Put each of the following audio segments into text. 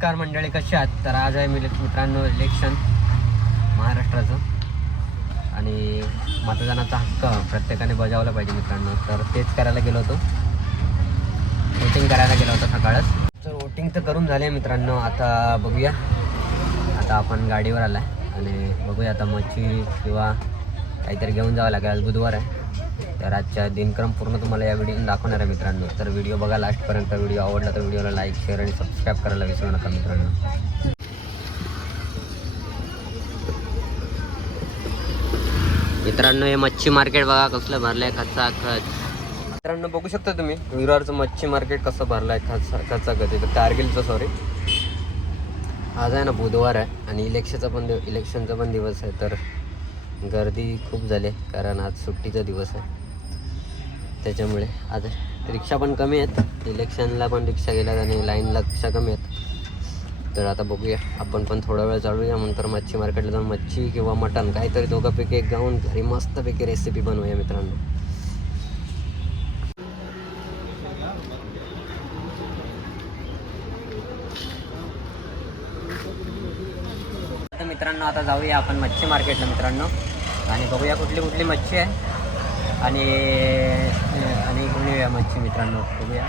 नमस्कार मंडळी कशी आहात? तर आज आहे मी मित्रांनो इलेक्शन महाराष्ट्राचं. आणि मतदानाचा हक्क प्रत्येकाने बजावला पाहिजे मित्रांनो. तर तेच करायला गेलो होतो. वोटिंग करायला गेलो होतो सकाळच. तर वोटिंग तर करून झाले मित्रांनो. आता बघूया. आता आपण गाडीवर आला आणि बघूया आता मच्छी किंवा काहीतरी घेऊन जावं लागेल आज बुधवार आहे. तर आजच्या दिनक्रम पूर्ण तुम्हाला या व्हिडिओ दाखवणार आहे मित्रांनो. तर व्हिडिओ बघा लास्टपर्यंत व्हिडिओ आवडला तर व्हिडिओला लाईक शेअर आणि सबस्क्राईब करायला विसरू नका मित्रांनो. मित्रांनो हे मच्छी मार्केट बघा कसलं भरलंय खचा खच मित्रांनो बघू शकता तुम्ही विरारचं मच्छी मार्केट कसं भरलंय खचा खचा खच इथं कारगिलचं सॉरी आज आहे ना बुधवार आहे आणि इलेक्शनचा पण दिव इलेक्शनचा पण दिवस आहे तर गर्दी खूप झाली आहे, कारण आज सुट्टीचा दिवस आहे. त्याच्यामुळे आज रिक्षा पण कमी आहेत. इलेक्शनला पण रिक्षा गेल्यात आणि लाईनला रिक्षा कमी आहेत. तर आता बघूया. आपण पण थोडा वेळ चालूया नंतर मच्छी मार्केटला जाऊन मच्छी किंवा मटण काहीतरी दोघांपैकी एक जाऊन घरी मस्तपैकी रेसिपी बनवूया मित्रांनो तर मित्रांनो आता जाऊया आपण मच्छी मार्केटला मित्रांनो. आणि बघूया कुठली कुठली मच्छी आहे. आणि आणि घेऊन येऊया मच्छी मित्रांनो बघूया.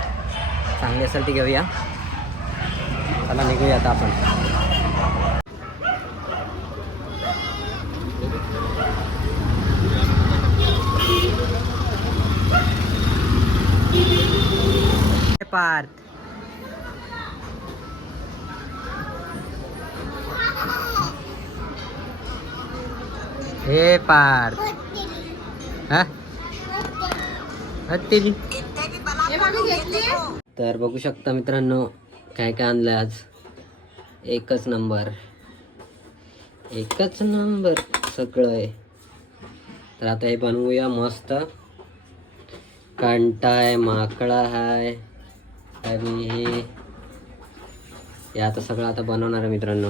चांगली असेल ती घेऊया. चला निघूया आता आपण. पार्थ. हे पार हा? हत्तीली तर बघू शकता मित्रांनो काय काय आणलं आज? एकच नंबर. एकच नंबर सगळं आहे तर आता हे बनवूया मस्त. कांटा आहे माकडा हाय आणि हे. हे आता सगळं आता बनवणार आहे मित्रांनो.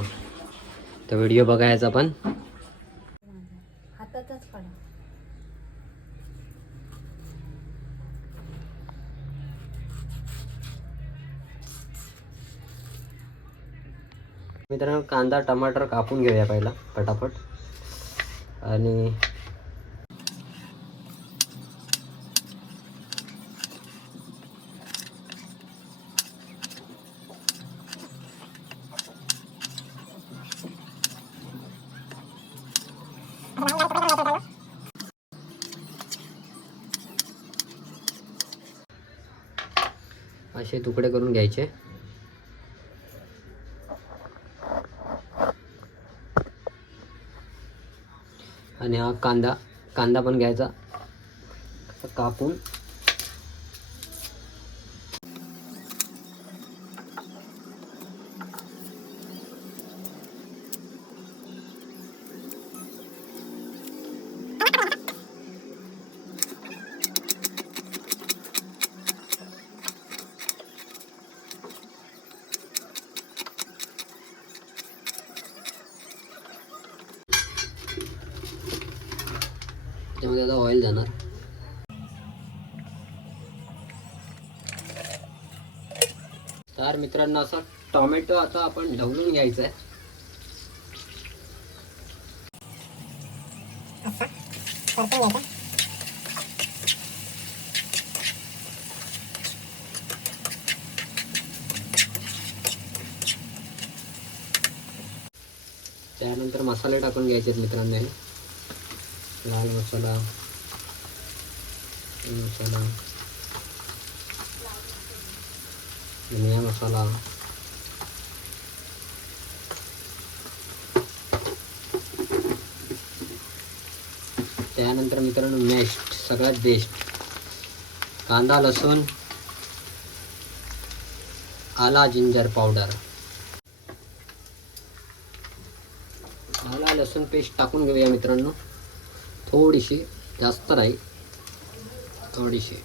तर व्हिडिओ बघायचा पण. हातातच काढा. मित्रांनो कांदा टमाटर कापून घेऊया पहिला पटापट. आणि असे तुकडे करून घ्यायचे. आणि हा कांदा कांदा पण घ्यायचा. कापून तर मित्रांनो असा टोमॅटो आता आपण ढवळून घ्यायचा आहे त्यानंतर मसाले टाकून घ्यायचे आहेत मित्रांनो. लाल मसाला मसाला. धनिया मसाला त्यानंतर मित्रांनो मेस्ट सगळ्यात बेस्ट कांदा लसूण आला जिंजर पावडर आला लसूण पेस्ट टाकून घेऊया मित्रांनो. थोडीशी जास्त नाही. थोडीशी.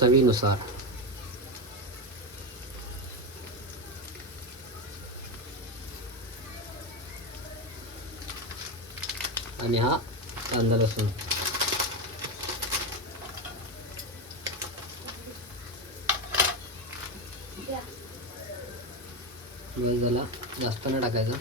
चवीनुसार. आणि हा कांदा लसूण. वेळ झाला. जास्त नाही टाकायचं.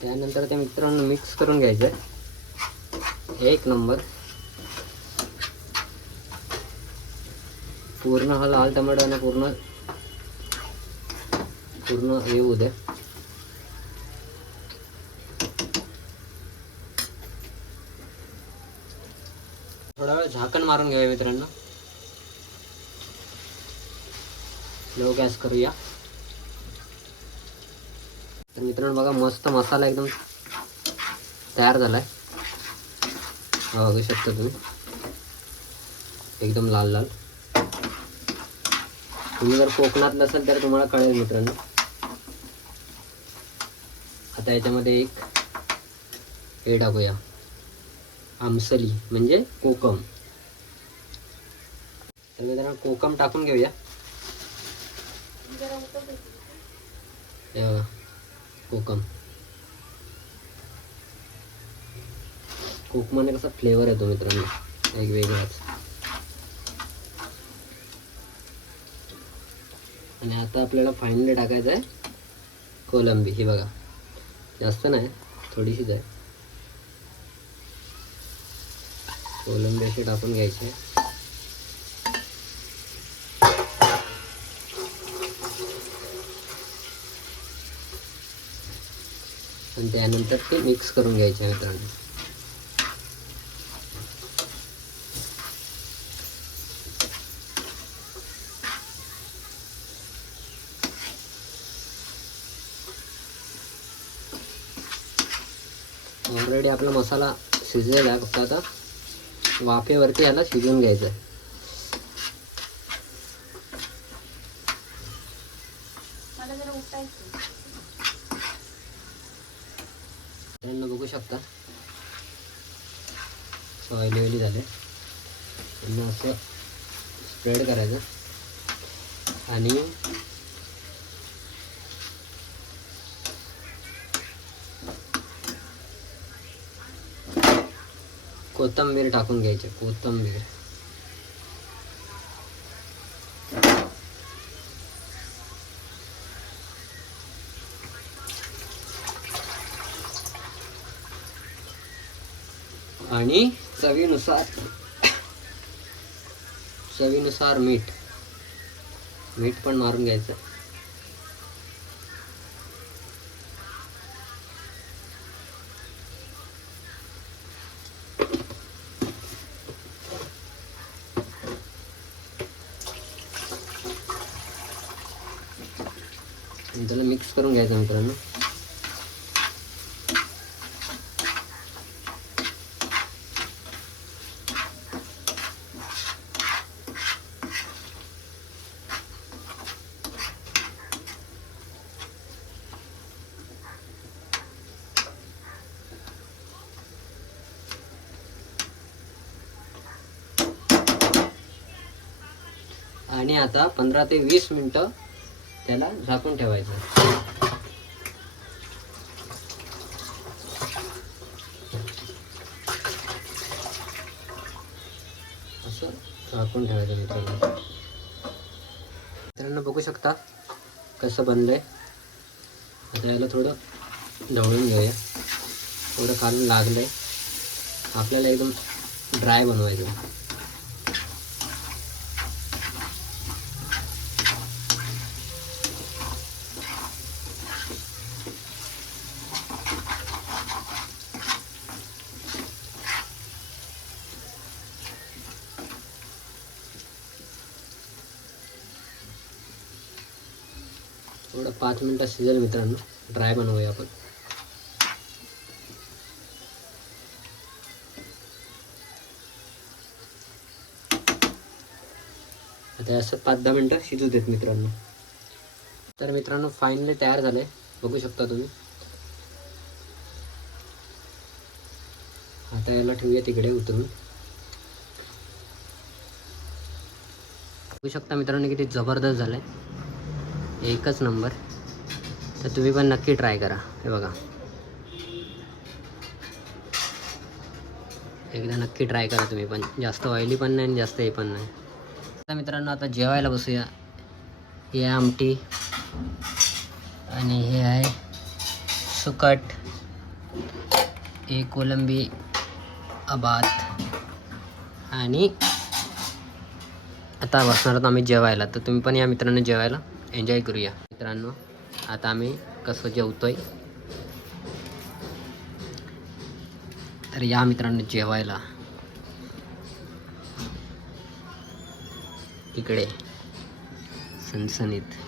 त्यानंतर ते मित्रांनो मिक्स करून घ्यायचं एक नंबर पूर्ण हा लाल टमाटा ना पूर्ण पूर्ण हे होऊ द्या थोडा वेळ झाकण मारून घ्या मित्रांनो. लो गॅस करूया. तर मित्रांनो बघा मस्त मसाला एकदम तयार झालाय. बघू शकता तुम्ही. एकदम लाल लाल. तुम्ही जर कोकणात नसेल तर तुम्हाला कळेल मित्रांनो. आता याच्यामध्ये एक हे टाकूया. आमसली म्हणजे कोकम. तर मित्रांनो कोकम टाकून घेऊया. कोकम. कोकमाने कसा फ्लेवर येतो मित्रांनो. एक वेगळाच. आणि आता आपल्याला फायनली टाकायचं आहे कोलंबी. ही बघा. जास्त नाही थोडीशीच आहे. कोलंबी अशी टाकून घ्यायची आणि त्यानंतर ते मिक्स करून घ्यायचे आहे ऑलरेडी आपला मसाला शिजलेला आहे फक्त आता. वाफेवरती याला शिजवून घ्यायचं आहे. त्यांना बघू शकता. ऑइली ऑइली झाले. त्यांना असं स्प्रेड करायचं. आणि कोथंबीर टाकून घ्यायची कोथंबीर. आणि चवीनुसार चवीनुसार मीठ. मीठ पण मारून घ्यायचं. त्याला मिक्स करून घ्यायचं मित्रांनो. आणि आता पंधरा ते वीस मिनटं त्याला झाकून ठेवायचं. असं झाकून ठेवायचं मित्रांनो. मित्रांनो बघू शकता कसं बनलंय. आता याला थोडं ढवळून घेऊया. थोडं खालून लागलंय. आपल्याला एकदम ड्राय बनवायचं. थोडं पाच मिनटात शिजेल मित्रांनो. ड्राय बनवूया आपण. आता असं पाच दहा मिनटं शिजू देत मित्रांनो. तर मित्रांनो फायनली तयार झाले बघू शकता तुम्ही. आता याला ठेवूया तिकडे उतरून. बघू शकता मित्रांनो किती जबरदस्त झालं आहे एकच नंबर. तर तुम्ही पण नक्की ट्राय करा. हे बघा. एकदा नक्की ट्राय करा तुम्ही पण. जास्त ऑइली पण नाही आणि जास्त हे पण नाही. आता मित्रांनो आता जेवायला बसूया. हे आहे आमटी. आणि हे आहे सुकट. हे कोलंबी अबात. आणि आता बसणार आहोत आम्ही जेवायला. तर तुम्ही पण या मित्रांनो जेवायला. एन्जॉय करूया. मित्रांनो आता आम्ही कसं जेवतोय? तर या मित्रांनो जेवायला. इकडे सणसणीत